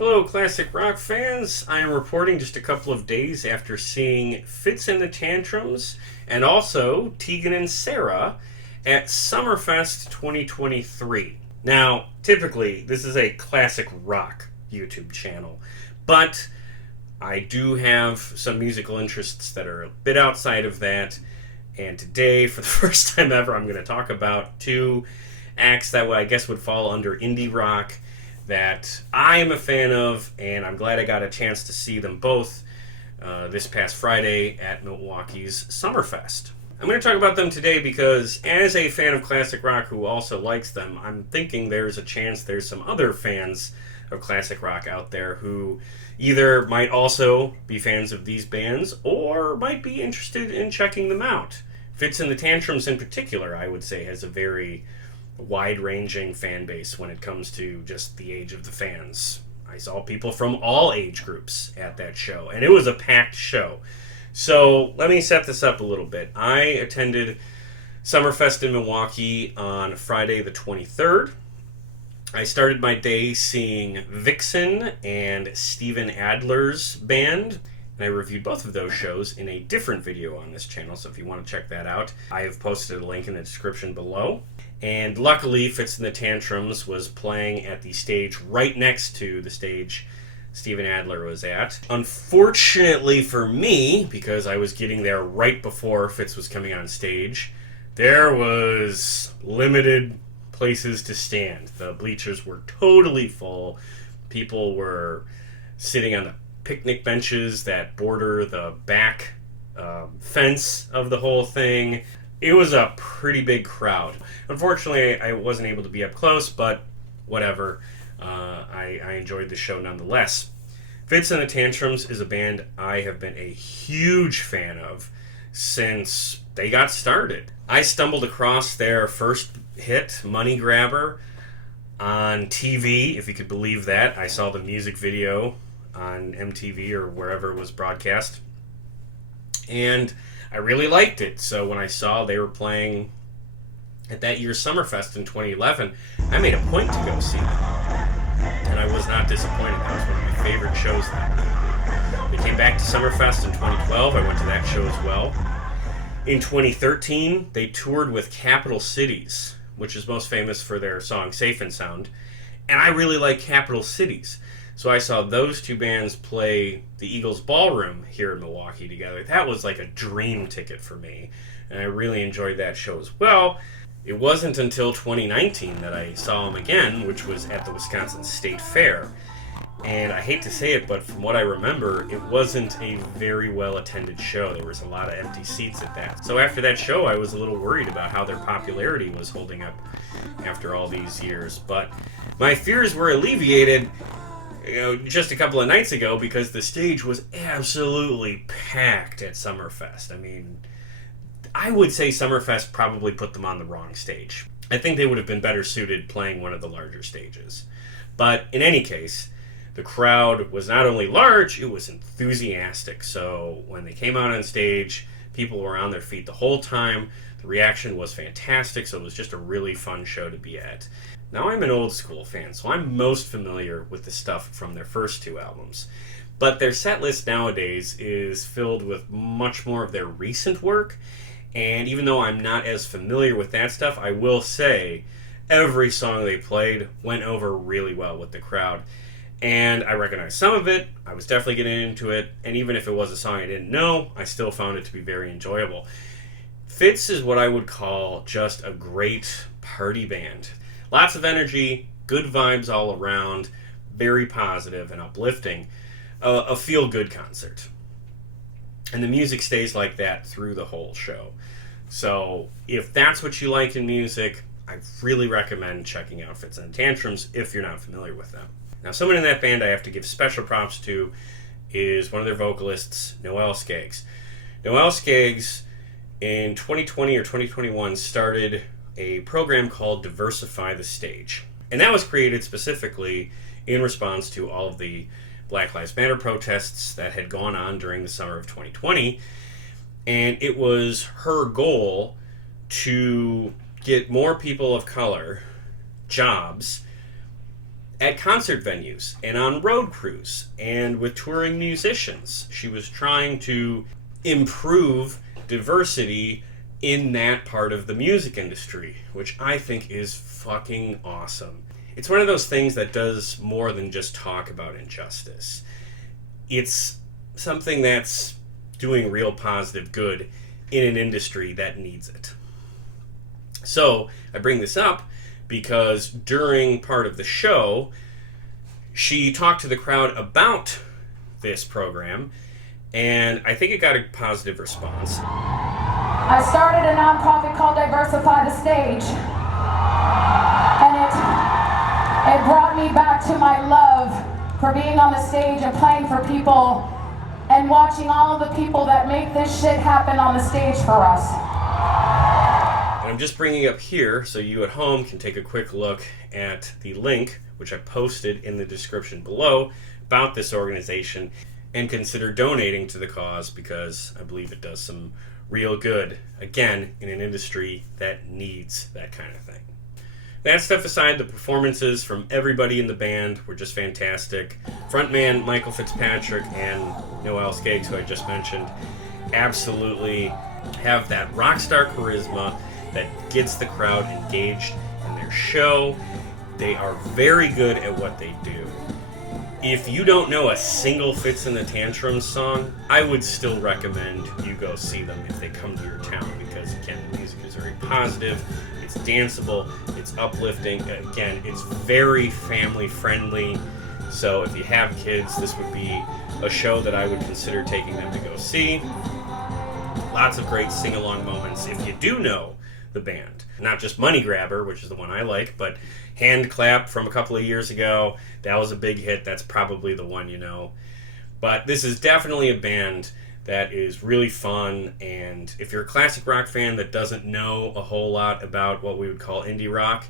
Hello, classic rock fans. I am reporting just a couple of days after seeing Fitz and the Tantrums and also Tegan and Sara at Summerfest 2023. Now, typically, this is a classic rock YouTube channel, but I do have some musical interests that are a bit outside of that. And today, for the first time ever, I'm going to talk about two acts that I guess would fall under indie rock that I am a fan of, and I'm glad I got a chance to see them both this past Friday at Milwaukee's Summerfest. I'm going to talk about them today because, as a fan of classic rock who also likes them, I'm thinking there's a chance there's some other fans of classic rock out there who either might also be fans of these bands or might be interested in checking them out. Fitz and the Tantrums in particular, I would say, has a very wide-ranging fan base when it comes to just the age of the fans. I saw people from all age groups at that show, and it was a packed show. So let me set this up a little bit. I attended Summerfest in Milwaukee on Friday the 23rd. I started my day seeing Vixen and Steven Adler's band, and I reviewed both of those shows in a different video on this channel, so if you want to check that out, I have posted a link in the description below. And luckily, Fitz and the Tantrums was playing at the stage right next to the stage Steven Adler was at. Unfortunately for me, because I was getting there right before Fitz was coming on stage, there was limited places to stand. The bleachers were totally full. People were sitting on the picnic benches that border the back fence of the whole thing. It was a pretty big crowd. Unfortunately, I wasn't able to be up close, but whatever. I enjoyed the show nonetheless. Fitz and the Tantrums is a band I have been a huge fan of since they got started. I stumbled across their first hit, Money Grabber, on TV, if you could believe that. I saw the music video on MTV or wherever it was broadcast, and I really liked it. So when I saw they were playing at that year's Summerfest in 2011, I made a point to go see them. And I was not disappointed. That was one of my favorite shows that year. They came back to Summerfest in 2012. I went to that show as well. In 2013, they toured with Capital Cities, which is most famous for their song Safe and Sound. And I really like Capital Cities. So I saw those two bands play the Eagles Ballroom here in Milwaukee together. That was like a dream ticket for me, and I really enjoyed that show as well. It wasn't until 2019 that I saw them again, which was at the Wisconsin State Fair. And I hate to say it, but from what I remember, it wasn't a very well-attended show. There was a lot of empty seats at that. So after that show, I was a little worried about how their popularity was holding up after all these years. But my fears were alleviated just a couple of nights ago, because the stage was absolutely packed at Summerfest. I mean, I would say Summerfest probably put them on the wrong stage. I think they would have been better suited playing one of the larger stages. But in any case, the crowd was not only large, it was enthusiastic. So when they came out on stage, people were on their feet the whole time. The reaction was fantastic, so it was just a really fun show to be at. Now, I'm an old school fan, so I'm most familiar with the stuff from their first two albums. But their set list nowadays is filled with much more of their recent work, and even though I'm not as familiar with that stuff, I will say every song they played went over really well with the crowd. And I recognized some of it, I was definitely getting into it, and even if it was a song I didn't know, I still found it to be very enjoyable. Fitz is what I would call just a great party band. Lots of energy, good vibes all around, very positive and uplifting. A feel-good concert. And the music stays like that through the whole show. So if that's what you like in music, I really recommend checking out Fitz and Tantrums if you're not familiar with them. Now, someone in that band I have to give special props to is one of their vocalists, Noel Skaggs. Noel Skaggs, in 2020 or 2021, started a program called Diversify the Stage. And that was created specifically in response to all of the Black Lives Matter protests that had gone on during the summer of 2020. And it was her goal to get more people of color jobs at concert venues and on road crews and with touring musicians. She was trying to improve diversity in that part of the music industry, which I think is fucking awesome. It's one of those things that does more than just talk about injustice. It's something that's doing real positive good in an industry that needs it. So I bring this up because during part of the show, she talked to the crowd about this program, and I think it got a positive response. I started a nonprofit called Diversify the Stage, and it brought me back to my love for being on the stage and playing for people and watching all of the people that make this shit happen on the stage for us. I'm just bringing up here so you at home can take a quick look at the link, which I posted in the description below, about this organization, and consider donating to the cause because I believe it does some real good, again, in an industry that needs that kind of thing. That stuff aside, the performances from everybody in the band were just fantastic. Frontman Michael Fitzpatrick and Noel Skaggs, who I just mentioned, absolutely have that rock star charisma that gets the crowd engaged in their show. They are very good at what they do. If you don't know a single Fitz and the Tantrums song, I would still recommend you go see them if they come to your town, because again, the music is very positive, it's danceable, it's uplifting, again, it's very family friendly. So if you have kids, this would be a show that I would consider taking them to go see. Lots of great sing-along moments. If you do know the band, not just Money Grabber, which is the one I like, but Hand Clap from a couple of years ago, that was a big hit. That's probably the one you know. But this is definitely a band that is really fun, and if you're a classic rock fan that doesn't know a whole lot about what we would call indie rock,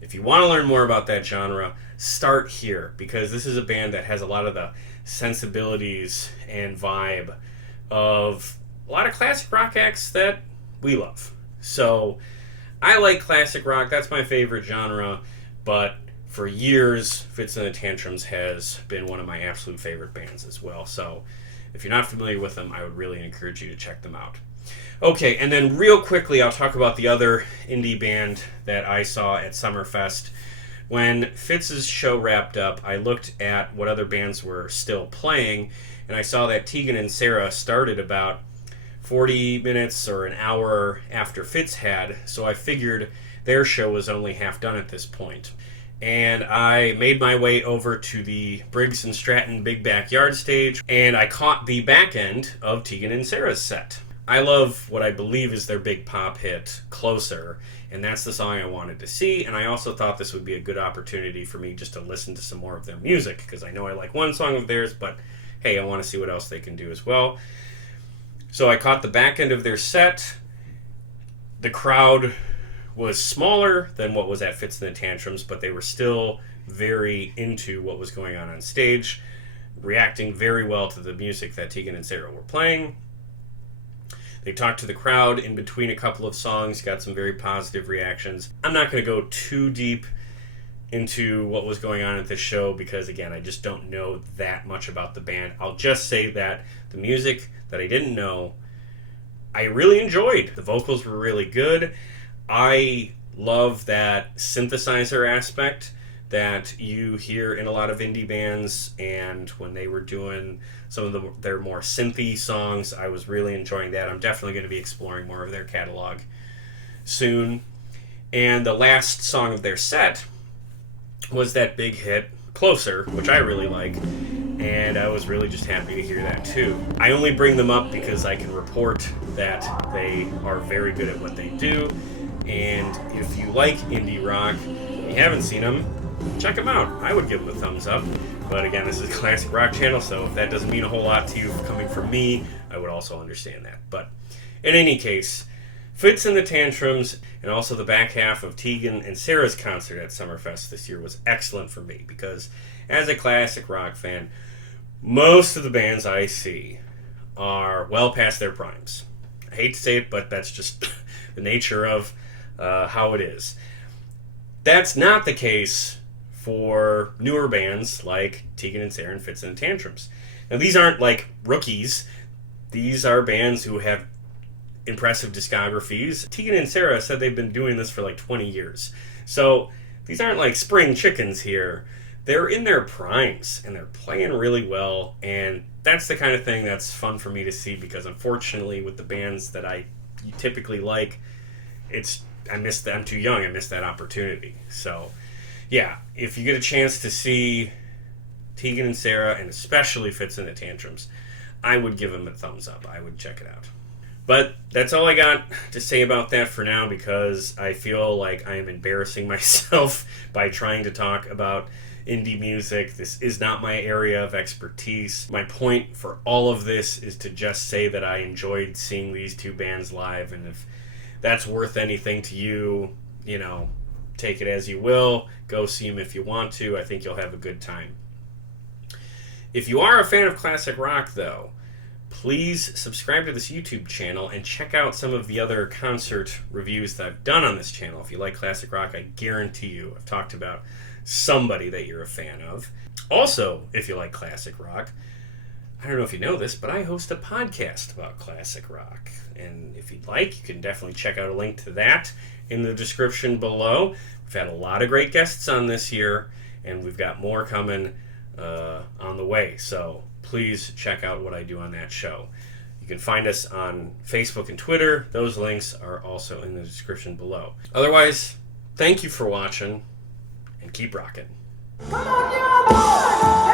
if you want to learn more about that genre, start here, because this is a band that has a lot of the sensibilities and vibe of a lot of classic rock acts that we love. So I like classic rock, that's my favorite genre, but for years, Fitz and the Tantrums has been one of my absolute favorite bands as well. So if you're not familiar with them, I would really encourage you to check them out. Okay, and then real quickly, I'll talk about the other indie band that I saw at Summerfest. When Fitz's show wrapped up, I looked at what other bands were still playing, and I saw that Tegan and Sara started about 40 minutes or an hour after Fitz had, so I figured their show was only half done at this point. And I made my way over to the Briggs Stratton Big Backyard stage, and I caught the back end of Tegan and Sara's set. I love what I believe is their big pop hit, Closer, and that's the song I wanted to see, and I also thought this would be a good opportunity for me just to listen to some more of their music, because I know I like one song of theirs, but hey, I want to see what else they can do as well. So I caught the back end of their set. The crowd was smaller than what was at Fitz and the Tantrums, but they were still very into what was going on stage, reacting very well to the music that Tegan and Sara were playing. They talked to the crowd in between a couple of songs, got some very positive reactions. I'm not going to go too deep into what was going on at this show because, again, I just don't know that much about the band. I'll just say that the music that I didn't know, I really enjoyed. The vocals were really good. I love that synthesizer aspect that you hear in a lot of indie bands, and when they were doing some of their more synthy songs, I was really enjoying that. I'm definitely going to be exploring more of their catalog soon. And the last song of their set was that big hit, Closer, which I really like, and I was really just happy to hear that too. I only bring them up because I can report that they are very good at what they do, and if you like indie rock, and you haven't seen them, check them out. I would give them a thumbs up, but again, this is a classic rock channel, so if that doesn't mean a whole lot to you coming from me, I would also understand that. But in any case, Fitz and the Tantrums, and also the back half of Tegan and Sara's concert at Summerfest this year was excellent for me, because as a classic rock fan, most of the bands I see are well past their primes. I hate to say it, but that's just the nature of how it is. That's not the case for newer bands like Tegan and Sara and Fitz and the Tantrums. Now, these aren't like rookies. These are bands who have impressive discographies. Tegan and Sara said they've been doing this for like 20 years. So these aren't like spring chickens here. They're in their primes and they're playing really well, and that's the kind of thing that's fun for me to see, because unfortunately with the bands that I typically like, I'm too young. I missed that opportunity. So yeah, if you get a chance to see Tegan and Sara, and especially Fitz and the Tantrums, I would give them a thumbs up. I would check it out. But that's all I got to say about that for now, because I feel like I am embarrassing myself by trying to talk about indie music. This is not my area of expertise. My point for all of this is to just say that I enjoyed seeing these two bands live, and if that's worth anything to you, take it as you will. Go see them if you want to. I think you'll have a good time. If you are a fan of classic rock, though, please subscribe to this YouTube channel and check out some of the other concert reviews that I've done on this channel. If you like classic rock, I guarantee you I've talked about somebody that you're a fan of. Also, if you like classic rock, I don't know if you know this, but I host a podcast about classic rock. And if you'd like, you can definitely check out a link to that in the description below. We've had a lot of great guests on this year, and we've got more coming on the way. So please check out what I do on that show. You can find us on Facebook and Twitter. Those links are also in the description below. Otherwise, thank you for watching, and keep rocking. Come on,